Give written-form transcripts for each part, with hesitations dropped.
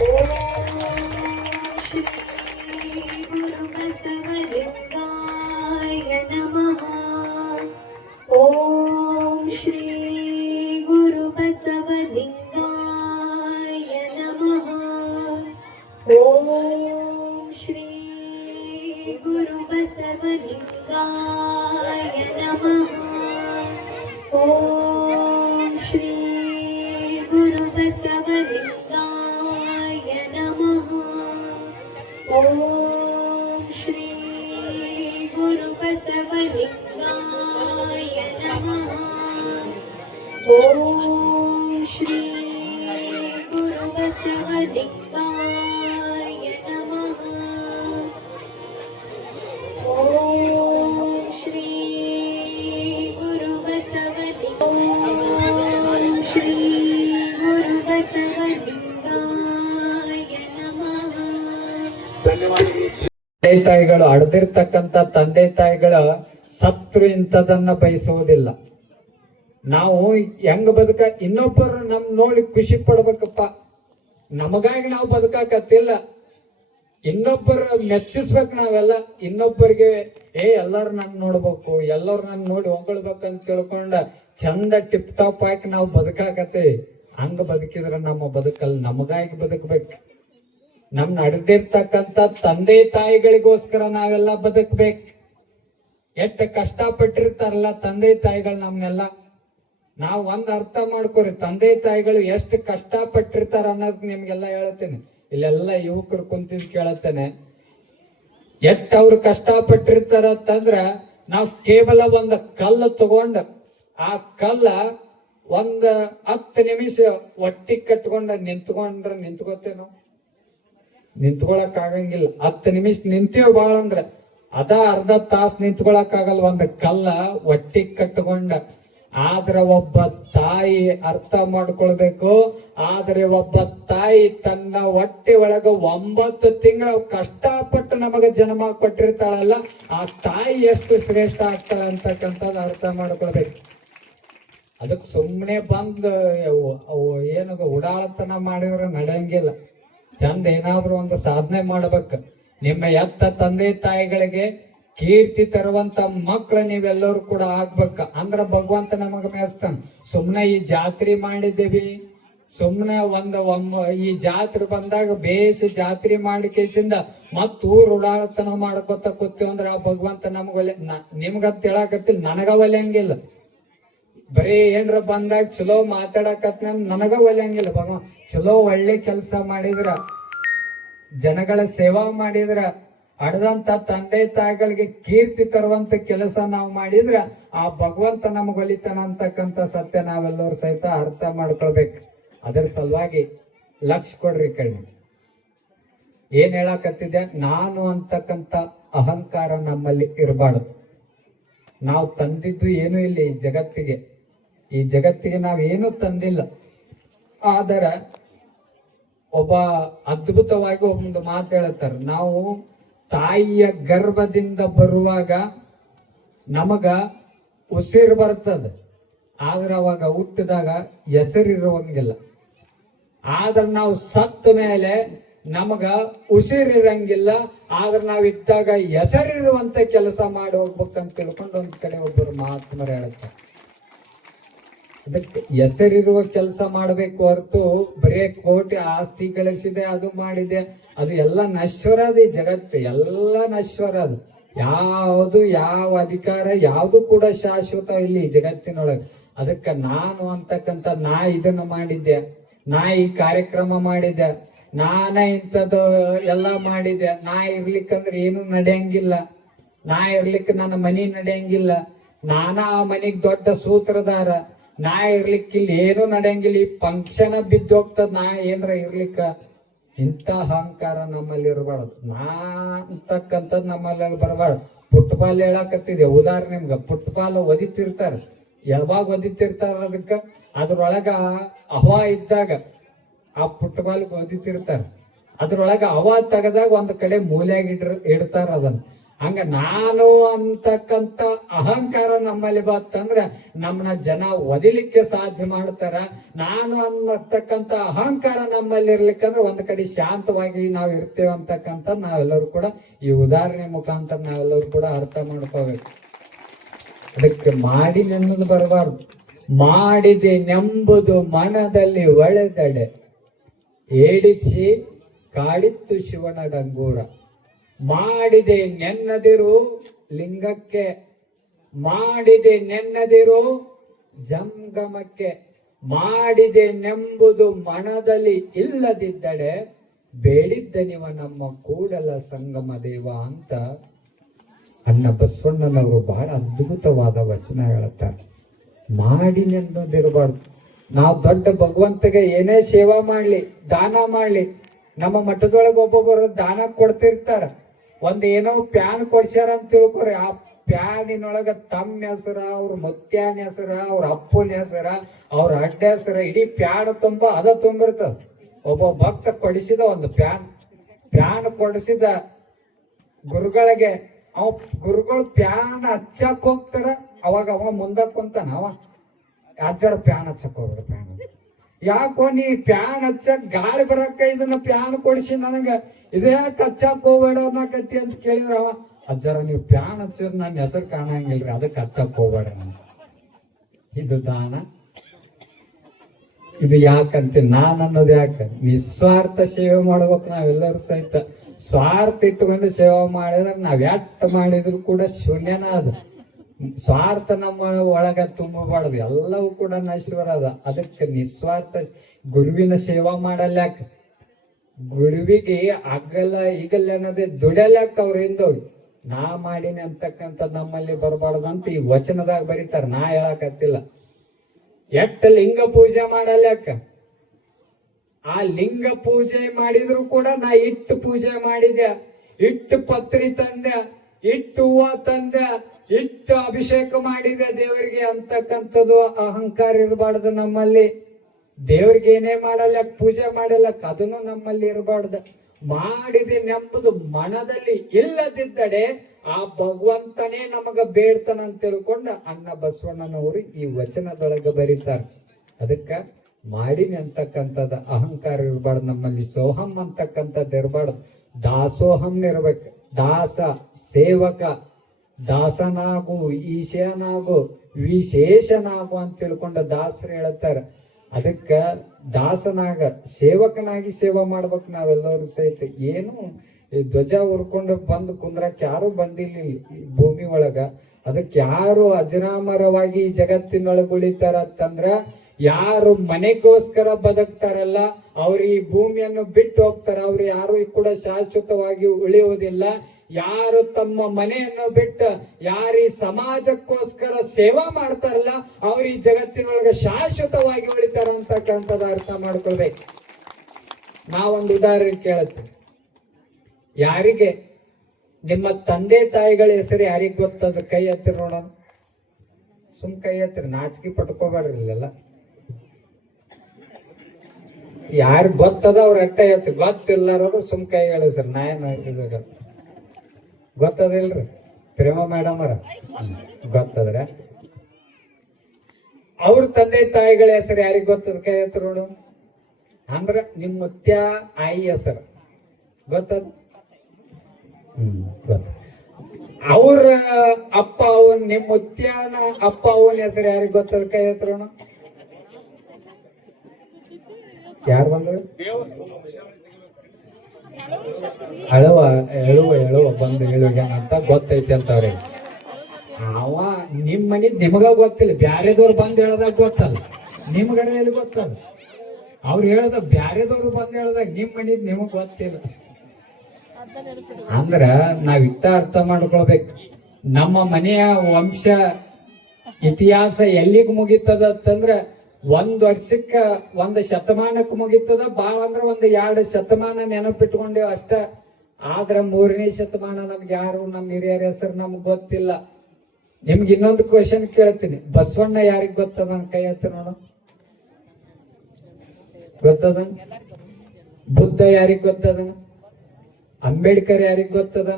ಓಂ ಶ್ರೀ ಗುರು ಬಸವಲಿಂಗಾಯ ನಮಃ. ಓಂ ಶ್ರೀ ಗುರು ಬಸವಲಿಂಗಾಯ ನಮಃ. ಓಂ ಶ್ರೀ ಗುರು ಬಸವಲಿಂಗಾಯ ನಮಃ. ಓಂ ಶ್ರೀ ಗುರು ಬಸವಲಿಂಗಾಯ ನಮಃ. ಓಂ ಶ್ರೀ ಗುರು ಬಸವಲಿಂಗಾಯ ನಮಃ. ಓಂ ಶ್ರೀ ಗುರು ಬಸವಲಿಂಗಾಯ ನಮಃ. ಓಂ ಶ್ರೀ ಗುರು ಬಸವಲಿಂಗಾಯ. ಓಂ ಶ್ರೀ ಗುರು ಬಸವಲಿಂಗಾಯ ನಮಃ. ತಂದೆ ತಾಯಿಗಳು ಅಡದಿರ್ತಕ್ಕಂಥ ತಂದೆ ತಾಯಿಗಳ ಸತ್ರು ಇಂಥದನ್ನ ಬಯಸುವುದಿಲ್ಲ. ನಾವು ಹೆಂಗ್ ಬದುಕ ಇನ್ನೊಬ್ಬರು ನಮ್ ನೋಡಿ ಖುಷಿ ಪಡ್ಬೇಕಪ್ಪ. ನಮಗಾಗಿ ನಾವು ಬದುಕಾಕತ್ತಿಲ್ಲ, ಇನ್ನೊಬ್ಬರ ಮೆಚ್ಚಿಸ್ಬೇಕು ನಾವೆಲ್ಲ. ಇನ್ನೊಬ್ಬರಿಗೆ ಎಲ್ಲರೂ ನನ್ ನೋಡ್ಬೇಕು, ಎಲ್ಲರೂ ನನ್ ನೋಡಿ ಹೊಗಳ್ಬೇಕಂತ ತಿಳ್ಕೊಂಡ ಚಂದ ಟಿಪ್ ಟಾಪ್ ಹಾಕಿ ನಾವು ಬದುಕಾಕತ್ತೇವಿ. ಹಂಗ ಬದುಕಿದ್ರೆ ನಮ್ಮ ಬದುಕಲ್ಲಿ ನಮಗಾಗಿ ಬದುಕ್ಬೇಕು. ನಮ್ ನಡೆದಿರ್ತಕ್ಕಂಥ ತಂದೆ ತಾಯಿಗಳಿಗೋಸ್ಕರ ನಾವೆಲ್ಲ ಬದುಕ್ಬೇಕು. ಎಷ್ಟು ಕಷ್ಟಪಟ್ಟಿರ್ತಾರಲ್ಲ ತಂದೆ ತಾಯಿಗಳು ನಮ್ನೆಲ್ಲ. ನಾವ್ ಒಂದ್ ಅರ್ಥ ಮಾಡ್ಕೊರಿ, ತಂದೆ ತಾಯಿಗಳು ಎಷ್ಟು ಕಷ್ಟಪಟ್ಟಿರ್ತಾರ ಅನ್ನೋದ್ ನಿಮ್ಗೆಲ್ಲ ಹೇಳ್ತೇನೆ. ಇಲ್ಲೆಲ್ಲ ಯುವಕರು ಕುಂತಿದ್ ಕೇಳತ್ತೇನೆ. ಎಷ್ಟ್ ಅವ್ರು ಕಷ್ಟಪಟ್ಟಿರ್ತಾರ ಅಂತಂದ್ರ ನಾವ್ ಕೇವಲ ಒಂದ್ ಕಲ್ಲು ತಗೊಂಡ ಆ ಕಲ್ಲ ಒಂದ್ 10 ನಿಮಿಷ ಒಟ್ಟಿ ಕಟ್ಕೊಂಡ ನಿಂತ್ಕೋತೇನೋ? ನಿಂತ್ಕೊಳಕ್ ಆಗಂಗಿಲ್ಲ. 10 ನಿಮಿಷ ನಿಂತೇವ್ ಬಾಳ ಅಂದ್ರ ಅರ್ಧ ತಾಸು ನಿಂತ್ಕೊಳಕ್ ಆಗಲ್ಲ ಒಂದ್ ಕಲ್ಲ ಒಟ್ಟಿ ಕಟ್ಕೊಂಡ. ಆದ್ರೆ ಒಬ್ಬ ತಾಯಿ ಅರ್ಥ ಮಾಡ್ಕೊಳ್ಬೇಕು. ಆದ್ರೆ ಒಬ್ಬ ತಾಯಿ ತನ್ನ ಹೊಟ್ಟೆ ಒಳಗ 9 ತಿಂಗಳು ಕಷ್ಟಪಟ್ಟು ನಮಗ ಜನ್ಮ ಕೊಟ್ಟಿರ್ತಾಳಲ್ಲ, ಆ ತಾಯಿ ಎಷ್ಟು ಶ್ರೇಷ್ಠ ಆಗ್ತಾಳ ಅಂತಕ್ಕಂಥದ್ದು ಅರ್ಥ ಮಾಡ್ಕೊಳ್ಬೇಕು. ಅದಕ್ ಸುಮ್ಮನೆ ಬಂದ್ ಏನದು ಉಡಾಳತನ ಮಾಡಿದ್ರೆ ನಡೆಯಂಗಿಲ್ಲ. ಚಂದ ಏನಾದ್ರೂ ಒಂದು ಸಾಧನೆ ಮಾಡ್ಬೇಕು. ನಿಮ್ಮ ಎತ್ತ ತಂದೆ ತಾಯಿಗಳಿಗೆ ಕೀರ್ತಿ ತರುವಂತ ಮಕ್ಳು ನೀವೆಲ್ಲರೂ ಕೂಡ ಆಗ್ಬೇಕ. ಅಂದ್ರ ಭಗವಂತ ನಮಗ ಮೆಚ್ತಾನ. ಸುಮ್ನೆ ಈ ಜಾತ್ರೆ ಮಾಡಿದ್ದೇವಿ, ಸುಮ್ನೆ ಈ ಜಾತ್ರೆ ಬಂದಾಗ ಬೇಸಿ ಜಾತ್ರೆ ಮಾಡಿ ಕೇಸಿಂದ ಮತ್ ಊರ್ ಉಡಾಳತನ ಮಾಡ್ಕೊತ ಕೂತೀವಿ ಅಂದ್ರ ಆ ಭಗವಂತ ನಮಗ ನಿಮ್ಗಂತ ಹೇಳಕತ್ತಿಲ್ಲ, ನನಗ ಒಲ್ಯಂಗಿಲ್ಲ. ಬರೀ ಏನ್ರ ಬಂದಾಗ ಚಲೋ ಮಾತಾಡಕತ್ ನನಗ ಒಲ್ಯಂಗಿಲ್ಲ. ಭಗವಂತ ಚಲೋ ಒಳ್ಳೆ ಕೆಲಸ ಮಾಡಿದ್ರ, ಜನಗಳ ಸೇವಾ ಮಾಡಿದ್ರ, ಅಡದಂತ ತಂದೆ ತಾಯಿಗಳಿಗೆ ಕೀರ್ತಿ ತರುವಂತ ಕೆಲಸ ನಾವು ಮಾಡಿದ್ರ ಆ ಭಗವಂತ ನಮಗ್ ಒಲಿತಾನ ಅಂತಕ್ಕಂಥ ಸತ್ಯ ನಾವೆಲ್ಲರೂ ಸಹಿತ ಅರ್ಥ ಮಾಡ್ಕೊಳ್ಬೇಕು. ಅದರ ಸಲುವಾಗಿ ಲಕ್ಷ ಕೊಡ್ರಿ. ಕಣ್ಣು ಏನ್ ಹೇಳಕತ್ತಿದ್ದೆ, ನಾನು ಅಂತಕ್ಕಂಥ ಅಹಂಕಾರ ನಮ್ಮಲ್ಲಿ ಇರಬಾರ್ದು. ನಾವು ತಂದಿದ್ದು ಏನು ಇಲ್ಲ ಈ ಜಗತ್ತಿಗೆ ನಾವೇನು ತಂದಿಲ್ಲ. ಆದರೆ ಒಬ್ಬ ಅದ್ಭುತವಾಗಿ ಒಂದು ಮಾತು ಹೇಳುತ್ತಾರೆ, ನಾವು ತಾಯಿಯ ಗರ್ಭದಿಂದ ಬರುವಾಗ ನಮಗ ಉಸಿರು ಬರ್ತದ, ಆದ್ರೆ ಅವಾಗ ಹುಟ್ಟಿದಾಗ ಹೆಸರಿರುವಂಗಿಲ್ಲ. ಆದ್ರೆ ನಾವು ಸತ್ತ ಮೇಲೆ ನಮಗ ಉಸಿರಿರಂಗಿಲ್ಲ, ಆದ್ರೆ ನಾವ್ ಇದ್ದಾಗ ಹೆಸರಿರುವಂತ ಕೆಲಸ ಮಾಡಿ ಹೋಗ್ಬೇಕಂತ ತಿಳ್ಕೊಂಡು ಒಂದ್ ಕಡೆ ಒಬ್ಬರು ಮಹಾತ್ಮರು ಹೇಳುತ್ತಾರೆ. ಅದಕ್ಕೆ ಹೆಸರಿರುವ ಕೆಲಸ ಮಾಡಬೇಕು ಹೊರತು ಬರೇ ಕೋಟಿ ಆಸ್ತಿ ಗಳಿಸಿದೆ ಅದು ಮಾಡಿದೆ ಅದು ಎಲ್ಲ ನಶ್ವರ. ಅದು ಈ ಜಗತ್ತು ಎಲ್ಲ ನಶ್ವರ. ಅದು ಯಾವ ಅಧಿಕಾರ ಯಾವುದು ಕೂಡ ಶಾಶ್ವತ ಇಲ್ಲಿ ಈ ಜಗತ್ತಿನೊಳಗೆ. ಅದಕ್ಕೆ ನಾನು ಅಂತಕ್ಕಂಥ ನಾ ಇದನ್ನು ಮಾಡಿದ್ದೆ, ನಾ ಈ ಕಾರ್ಯಕ್ರಮ ಮಾಡಿದ್ದೆ, ನಾನೇ ಇಂಥದ್ದು ಎಲ್ಲ ಮಾಡಿದೆ, ನಾ ಇರ್ಲಿಕ್ಕಂದ್ರೆ ಏನು ನಡೆಯಂಗಿಲ್ಲ, ನಾ ಇರ್ಲಿಕ್ಕೆ ನನ್ನ ಮನಿ ನಡೆಯಂಗಿಲ್ಲ, ನಾನಾ ಆ ಮನಿಗ್ ದೊಡ್ಡ ಸೂತ್ರಧಾರ, ನಾ ಇರ್ಲಿಕ್ಕೆ ಇಲ್ಲಿ ಏನು ನಡೆಯಂಗಿಲ್ಲ, ಈ ಫಂಕ್ಷನ್ ಬಿದ್ದೋಗ್ತದ, ನಾ ಏನ್ರ ಇರ್ಲಿಕ್ಕ. ಇಂಥ ಅಹಂಕಾರ ನಮ್ಮಲ್ಲಿ ಇರಬಾರ್ದು. ನಾ ಅಂತಕ್ಕಂಥದ್ದು ನಮ್ಮಲ್ಲಿ ಬರಬಾರ್ದು. ಫುಟ್ಬಾಲ್ ಹೇಳಕತ್ತಿದೆ ಉದಾಹರಣೆ ನಿಮ್ಗ. ಫುಟ್ಬಾಲ್ ಒದಿತಿರ್ತಾರ, ಯಾವಾಗ ಒದಿತಿರ್ತಾರ ಅದಕ್ಕ ಅದ್ರೊಳಗ ಹವಾ ಇದ್ದಾಗ ಆ ಫುಟ್ಬಾಲ್ ಒದಿತಿರ್ತಾರ. ಅದ್ರೊಳಗ ಹವಾ ತೆಗದಾಗ ಒಂದ್ ಕಡೆ ಮೂಲೆಯಾಗಿ ಇಡ್ತಾರ ಅದನ್ನ. ಹಂಗ ನಾನು ಅಂತಕ್ಕಂತ ಅಹಂಕಾರ ನಮ್ಮಲ್ಲಿ ಬಂತಂದ್ರ ನಮ್ಮನ್ನ ಜನ ಒದಿಲಿಕ್ಕೆ ಸಾಧ್ಯ ಮಾಡ್ತಾರ. ನಾನು ಅನ್ನತಕ್ಕಂತ ಅಹಂಕಾರ ನಮ್ಮಲ್ಲಿ ಇರ್ಲಿಕ್ಕಂದ್ರೆ ಒಂದ್ ಕಡೆ ಶಾಂತವಾಗಿ ನಾವು ಇರ್ತೇವೆ ಅಂತಕ್ಕಂಥ ನಾವೆಲ್ಲರೂ ಕೂಡ ಈ ಉದಾಹರಣೆ ಮುಖಾಂತರ ನಾವೆಲ್ಲರೂ ಕೂಡ ಅರ್ಥ ಮಾಡ್ಕೋಬೇಕು. ಅದಕ್ಕೆ ಮಾಡಿ ನೆನ್ನದು ಬರಬಾರ್ದು. ಮಾಡಿದೆ ನೆಂಬುದು ಮನದಲ್ಲಿ ಒಳೆದಡೆ, ಏಡಿಸಿ ಕಾಡಿತ್ತು ಶಿವನ ಡಂಗೂರ. ಮಾಡಿದೆ ನೆನ್ನದಿರು ಲಿಂಗಕ್ಕೆ, ಮಾಡಿದೆ ನೆನ್ನದಿರು ಜಂಗಮಕ್ಕೆ. ಮಾಡಿದೆ ನೆಂಬುದು ಮನದಲ್ಲಿ ಇಲ್ಲದಿದ್ದಡೆ, ಬೇಡಿದ್ದ ನೀವ ನಮ್ಮ ಕೂಡಲ ಸಂಗಮ ದೇವ ಅಂತ ಅಣ್ಣ ಬಸವಣ್ಣನವರು ಬಹಳ ಅದ್ಭುತವಾದ ವಚನ ಹೇಳ್ತಾರೆ. ಮಾಡಿ ನೆನ್ನದಿರಬಾರ್ದು. ನಾವು ದೊಡ್ಡ ಭಗವಂತಗೆ ಏನೇ ಸೇವಾ ಮಾಡ್ಲಿ, ದಾನ ಮಾಡ್ಲಿ, ನಮ್ಮ ಮಠದೊಳಗೆ ಒಬ್ಬೊಬ್ಬರು ದಾನ ಕೊಡ್ತಿರ್ತಾರ. ಒಂದ್ ಏನೋ ಪ್ಯಾನ್ ಕೊಡ್ಸ್ಯಾರ ಅಂತ ತಿಳ್ಕೊರಿ, ಆ ಪ್ಯಾನಿನೊಳಗ ತಮ್ಮ ಹೆಸರ, ಅವ್ರ ಮುತ್ಯಾನ ಹೆಸರ, ಅವ್ರ ಅಪ್ಪನ ಹೆಸರ, ಅವ್ರ ಅಡ್ಡ ಹೆಸರ, ಇಡೀ ಪ್ಯಾನ್ ತುಂಬ ಅದ ತುಂಬಿರ್ತದ. ಒಬ್ಬ ಭಕ್ತ ಕೊಡಿಸಿದ ಒಂದು ಪ್ಯಾನ್ ಕೊಡಿಸಿದ ಗುರುಗಳಿಗೆ, ಅವ ಗುರುಗಳು ಪ್ಯಾನ್ ಹಚ್ಚಕ್ ಹೋಗ್ತಾರ. ಅವಾಗ ಅವ ಮುಂದಕ್ ಕುಂತಾನ, ಅವ ಅಜ್ಜರ ಪ್ಯಾನ್ ಹಚ್ಚಕ್ ಹೋಗ್ರ. ಪ್ಯಾನ್ ಯಾಕೋ ನೀ ಪ್ಯಾನ್ ಹಚ್ಚಕ್ ಗಾಳಿ ಬರಕ್ಕ ಇದನ್ನ ಪ್ಯಾನ್ ಕೊಡಿಸಿ ನನಗ ಇದೇ ಹಚ್ಚಕ್ ಹೋಗ್ಬೇಡ ಅನ್ನಕತ್ತಿ ಅಂತ ಕೇಳಿದ್ರ ಅವ, ಅಜ್ಜರ ನೀವು ಪ್ಯಾನ್ ಹಚ್ಚಿದ್ರ ನನ್ನ ಹೆಸರು ಕಾಣಂಗಿಲ್ರಿ, ಅದಕ್ಕೆ ಹಚ್ಚಕ್ ಹೋಗ್ಬೇಡ. ಇದು ದಾನ. ಇದು ಯಾಕಂತ ನಾನ್ ಅನ್ನೋದು ಯಾಕ, ನಿಸ್ವಾರ್ಥ ಸೇವೆ ಮಾಡ್ಬೇಕು ನಾವೆಲ್ಲರೂ ಸಹಿತ. ಸ್ವಾರ್ಥ ಇಟ್ಟುಕೊಂಡು ಸೇವೆ ಮಾಡಿದ್ರೆ ನಾವ್ ಎಟ್ಟು ಮಾಡಿದ್ರು ಕೂಡ ಶೂನ್ಯನ ಅದು. ಸ್ವಾರ್ಥ ನಮ್ಮ ಒಳಗ ತುಂಬಬಾರ್ದು, ಎಲ್ಲವೂ ಕೂಡ ನಶ್ವರ ಅದ. ಅದಕ್ಕೆ ನಿಸ್ವಾರ್ಥ ಗುರುವಿನ ಸೇವಾ ಮಾಡಲ್ಯಾಕ, ಗುರುವಿಗೆ ಆಗಲ್ಲ ಈಗಲ್ಲ ಅನ್ನೋದೇ ದುಡಲ್ಯಾಕ ಅವ್ರಿಂದ ನಾ ಮಾಡೀನಿ ಅಂತಕ್ಕಂಥ ನಮ್ಮಲ್ಲಿ ಬರಬಾರ್ದಂತ ಈ ವಚನದಾಗ ಬರೀತಾರ. ನಾ ಹೇಳಕತ್ತಿಲ್ಲ. ಎಟ್ಟ ಲಿಂಗ ಪೂಜೆ ಮಾಡಲ್ಯಾಕ, ಆ ಲಿಂಗ ಪೂಜೆ ಮಾಡಿದ್ರು ಕೂಡ ನಾ ಇಟ್ಟು ಪೂಜೆ ಮಾಡಿದ್ಯಾ, ಇಟ್ಟು ಪತ್ರಿ ತಂದೆ, ಇಟ್ಟು ಹೂವ ತಂದೆ, ಇಟ್ಟು ಅಭಿಷೇಕ ಮಾಡಿದೆ ದೇವರಿಗೆ ಅಂತಕ್ಕಂಥದ್ದು ಅಹಂಕಾರ ಇರಬಾರ್ದು ನಮ್ಮಲ್ಲಿ. ದೇವ್ರಿಗೆ ಏನೇ ಮಾಡಲ್ಲ, ಪೂಜೆ ಮಾಡಲ್ಲ, ಅದನ್ನು ನಮ್ಮಲ್ಲಿ ಇರಬಾರ್ದು. ಮಾಡಿದೆ ನೆಂಬುದು ಮನದಲ್ಲಿ ಇಲ್ಲದಿದ್ದಡೆ ಆ ಭಗವಂತನೇ ನಮಗ ಬೇಡ್ತಾನ ಅಂತ ತಿಳ್ಕೊಂಡು ಅಣ್ಣ ಬಸವಣ್ಣನವರು ಈ ವಚನದೊಳಗೆ ಬರೀತಾರೆ. ಅದಕ್ಕ ಮಾಡಿನಿ ಅಂತಕ್ಕಂಥದ್ದು ಅಹಂಕಾರ ಇರಬಾರ್ದು ನಮ್ಮಲ್ಲಿ. ಸೋಹಂ ಅಂತಕ್ಕಂಥದ್ದು ಇರಬಾರ್ದು, ದಾಸೋಹಂ ಇರ್ಬೇಕು. ದಾಸ ಸೇವಕ, ದಾಸನಾಗು ಈಶನಾಗು ವಿಶೇಷನಾಗು ಅಂತ ತಿಳ್ಕೊಂಡ ದಾಸರು ಹೇಳ್ತಾರೆ. ಅದಕ್ಕ ದಾಸನಾಗ ಸೇವಕನಾಗಿ ಸೇವಾ ಮಾಡ್ಬೇಕು ನಾವೆಲ್ಲರೂ ಸಹಿತ. ಏನು ಈ ಧ್ವಜ ಉರ್ಕೊಂಡು ಬಂದು ಕುಂದ್ರಕ್ ಯಾರು ಬಂದಿಲ್ಲ ಈ ಭೂಮಿ ಒಳಗ. ಅದಕ್ಕೆ ಯಾರು ಅಜರಾಮರವಾಗಿ ಈ ಜಗತ್ತಿನೊಳಗೆ ಉಳಿತಾರ ಅಂತಂದ್ರ, ಯಾರು ಮನೆಗೋಸ್ಕರ ಬದುಕ್ತಾರಲ್ಲ ಅವ್ರು ಈ ಭೂಮಿಯನ್ನು ಬಿಟ್ಟು ಹೋಗ್ತಾರ. ಅವ್ರು ಯಾರು ಕೂಡ ಶಾಶ್ವತವಾಗಿ ಉಳಿಯುವುದಿಲ್ಲ. ಯಾರು ತಮ್ಮ ಮನೆಯನ್ನು ಬಿಟ್ಟು ಯಾರು ಈ ಸಮಾಜಕ್ಕೋಸ್ಕರ ಸೇವಾ ಮಾಡ್ತಾರಲ್ಲ ಅವ್ರು ಈ ಜಗತ್ತಿನೊಳಗೆ ಶಾಶ್ವತವಾಗಿ ಉಳಿತಾರ ಅಂತಕ್ಕಂಥದ್ದು ಅರ್ಥ ಮಾಡ್ಕೊಳ್ಬೇಕು. ನಾವೊಂದು ಉದಾಹರಣೆ ಕೇಳುತ್ತೆ. ಯಾರಿಗೆ ನಿಮ್ಮ ತಂದೆ ತಾಯಿಗಳ ಹೆಸರು ಯಾರಿಗ್ ಗೊತ್ತದ? ಕೈ ಹತ್ತಿರ ನೋಡೋಣ. ಸುಮ್ ಕೈ ಹತ್ತಿರ, ನಾಚಿಕೆ ಪಟ್ಕೋಬೇಡ್ರಿ. ಇಲ್ಲೆಲ್ಲ ಯಾರು ಗೊತ್ತದ ಅವ್ರ ಅಟ್ಟ ಎತ್ತ, ಗೊತ್ತಿಲ್ಲಾರವ್ರು ಸುಮ್ ಕೈ ಹೇಳಿಸ್ರಿ. ನಾಯನ ಗೊತ್ತದಿಲ್ರಿ? ಪ್ರೇಮ ಮೇಡಮ್ ಅವರ ಗೊತ್ತದ್ರೆ ಅವ್ರ ತಂದೆ ತಾಯಿಗಳ ಹೆಸರು ಯಾರಿಗ್ ಗೊತ್ತದ? ಕೈ ಹತ್ತಿರ ನೋಡು. ಅಂದ್ರ ನಿಮ್ ಮುತ್ಯ ಆಯಿ ಹೆಸರು ಗೊತ್ತದ? ಗೊತ್ತ. ಅವ್ರ ಅಪ್ಪ ಅವನ್, ನಿಮ್ ಮುತ್ಯಾನ ಅಪ್ಪ ಅವನ ಹೆಸರು ಯಾರಿಗ್ ಗೊತ್ತದ? ಕೈ ಹತ್ತಿರ ನೋಡು. ಯಾರು ಬಂದ್ರು? ಎಳುವ ಬಂದು ಹೇಳುವಂತ ಗೊತ್ತೈತಿ ಅಂತ ಅವ್ರಿಗೆ. ಅವ ನಿಮ್ ಮನಿದ್ ನಿಮಗ ಗೊತ್ತಿಲ್ಲ, ಬ್ಯಾರೆದವ್ರು ಬಂದ್ ಹೇಳದಾಗ ಗೊತ್ತಲ್ಲ. ನಿಮ್ಗಡ ಎಲ್ಲಿ ಗೊತ್ತಲ್ಲ? ಅವ್ರು ಹೇಳ್ದ ಬ್ಯಾರೆದವ್ರು ಬಂದ್ ಹೇಳ್ದಾಗ ನಿಮ್ ಮನಿದ್ ನಿಮಗ್ ಗೊತ್ತಿಲ್ಲ. ಅಂದ್ರ ನಾವ್ ಇಟ್ಟ ಅರ್ಥ ಮಾಡ್ಕೊಳ್ಬೇಕು. ನಮ್ಮ ಮನೆಯ ವಂಶ ಇತಿಹಾಸ ಎಲ್ಲಿಗೆ ಮುಗಿತದ ಅಂತಂದ್ರ, ಒಂದ್ ವರ್ಷಕ್ಕ ಒಂದ್ ಶತಮಾನಕ್ಕೆ ಮುಗಿತದ. ಬಾಳ ಅಂದ್ರ ಒಂದ್ 2 ಶತಮಾನ ನೆನಪಿಟ್ಕೊಂಡೇವ್ ಅಷ್ಟ. ಆದ್ರ 3ನೇ ಶತಮಾನ ನಮ್ಗೆ ಯಾರು ನಮ್ಮ ಹಿರಿಯರ ಹೆಸರು ನಮ್ಗೆ ಗೊತ್ತಿಲ್ಲ. ನಿಮ್ಗೆ ಇನ್ನೊಂದು ಕ್ವಶನ್ ಕೇಳ್ತೀನಿ. ಬಸವಣ್ಣ ಯಾರಿಗ್ ಗೊತ್ತದ? ಕೈ ಹತ್ತಿರ ನೋಡು. ಗೊತ್ತದ? ಬುದ್ಧ ಯಾರಿಗ್ ಗೊತ್ತದ? ಅಂಬೇಡ್ಕರ್ ಯಾರಿಗ್ ಗೊತ್ತದ?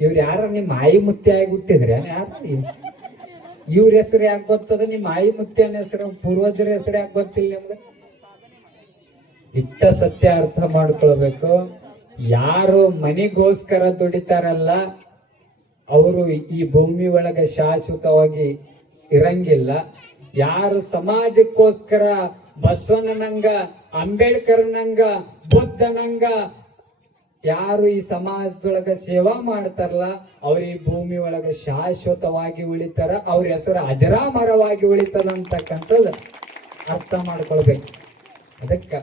ಇವ್ರು ಯಾರ ನಿಮ್ಮ ಆಯಿ ಮುತ್ಯ ಆಗಿ ಹುಟ್ಟಿದ್ರೆ ಯಾರು ಇವ್ರ ಹೆಸರು ಯಾಕೆ ಗೊತ್ತದ? ನಿಮ್ಮ ಆಯಿ ಮುತ್ಯನ ಹೆಸರು, ಪೂರ್ವಜರ ಹೆಸರು ಯಾಕೆ ಗೊತ್ತಿಲ್ಲ ನಿಮ್ಗೆ? ಇಷ್ಟ ಸತ್ಯ ಅರ್ಥ ಮಾಡ್ಕೊಳ್ಬೇಕು. ಯಾರು ಮನಿಗೋಸ್ಕರ ದುಡಿತಾರಲ್ಲ ಅವರು ಈ ಭೂಮಿ ಒಳಗ ಶಾಶ್ವತವಾಗಿ ಇರಂಗಿಲ್ಲ. ಯಾರು ಸಮಾಜಕ್ಕೋಸ್ಕರ ಬಸವಣ್ಣನಂಗ, ಅಂಬೇಡ್ಕರ್ನಂಗ, ಬುದ್ಧನಂಗ ಯಾರು ಈ ಸಮಾಜದೊಳಗ ಸೇವಾ ಮಾಡ್ತಾರಲ್ಲ ಅವ್ರ ಈ ಭೂಮಿ ಒಳಗ ಶಾಶ್ವತವಾಗಿ ಉಳಿತಾರ. ಅವ್ರ ಹೆಸರು ಅಜರಾಮರವಾಗಿ ಉಳಿತದ ಅಂತಕ್ಕಂಥದ್ದು ಅರ್ಥ ಮಾಡ್ಕೊಳ್ಬೇಕು. ಅದಕ್ಕ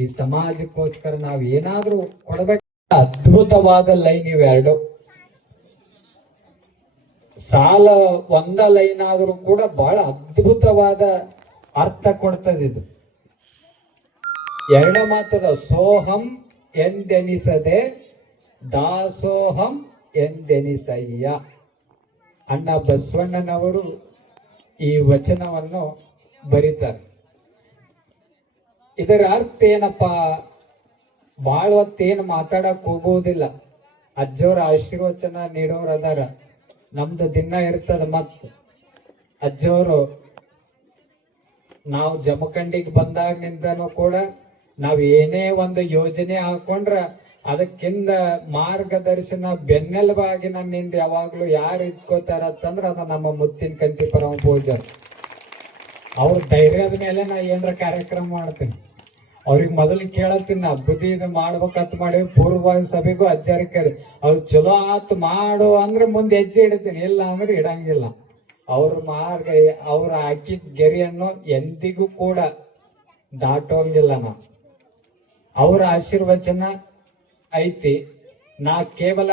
ಈ ಸಮಾಜಕ್ಕೋಸ್ಕರ ನಾವು ಏನಾದ್ರೂ ಕೊಡ್ಬೇಕು. ಅದ್ಭುತವಾದ ಲೈನ್ ಇವೆರಡು. ಸಾಲ ಒಂದ ಲೈನ್ ಆದ್ರೂ ಕೂಡ ಬಹಳ ಅದ್ಭುತವಾದ ಅರ್ಥ ಕೊಡ್ತದ ಇದು. ಎರಡ ಮಾತದ, ಸೋಹಂ ಎಂದೆನಿಸದೆ ದಾಸೋಹಂ ಎಂದೆನಿಸಯ್ಯ. ಅಣ್ಣ ಬಸವಣ್ಣನವರು ಈ ವಚನವನ್ನು ಬರೀತಾರೆ. ಇದರ ಅರ್ಥ ಏನಪ್ಪಾ? ಬಾಳ ಹೊತ್ತೇನು ಮಾತಾಡಕ್ ಹೋಗುವುದಿಲ್ಲ. ಅಜ್ಜೋರ ಆಶೀರ್ವಚನ ನೀಡೋರು ಅದಾರ, ನಮ್ದು ದಿನ ಇರ್ತದ. ಮತ್ ಅಜ್ಜೋರು ನಾವು ಜಮಖಂಡಿಗೆ ಬಂದಾಗಿನಿಂದನೂ ಕೂಡ ನಾವ್ ಏನೇ ಒಂದು ಯೋಜನೆ ಹಾಕೊಂಡ್ರ ಅದಕ್ಕಿಂತ ಮಾರ್ಗದರ್ಶನ ಬೆನ್ನೆಲುಬಾಗಿ ನನ್ನಿಂದ ಯಾವಾಗ್ಲೂ ಯಾರು ಇಟ್ಕೋತಾರಂದ್ರ ಅದ ನಮ್ಮ ಮುತ್ತಿನ ಕಂತಿ ಪರಮ ಪೂಜಾರ್. ಅವ್ರ ಧೈರ್ಯದ ಮೇಲೆ ನಾ ಏನಾರ ಕಾರ್ಯಕ್ರಮ ಮಾಡ್ತೀನಿ. ಅವ್ರಿಗೆ ಮೊದಲು ಕೇಳತ್ತೀನಿ, ನಾ ಬುದ್ಧಿ ಇದು ಮಾಡ್ಬೇಕಂತ ಮಾಡಿ ಪೂರ್ವ ಸಭೆಗೂ ಅಜ್ಜಾರಿ ಕರಿ ಅವ್ರು ಚಲೋ ಆತ್ ಮಾಡು ಅಂದ್ರೆ ಮುಂದೆ ಹೆಜ್ಜೆ ಇಡ್ತೀನಿ, ಇಲ್ಲ ಅಂದ್ರೆ ಇಡಂಗಿಲ್ಲ. ಅವ್ರ ಮಾರ್ಗ ಅವ್ರ ಹಾಕಿದ ಗೆರೆಯನ್ನು ಎಂದಿಗೂ ಕೂಡ ದಾಟೋಂಗಿಲ್ಲ. ನಾ ಅವ್ರ ಆಶೀರ್ವಚನ ಐತಿ. ನಾ ಕೇವಲ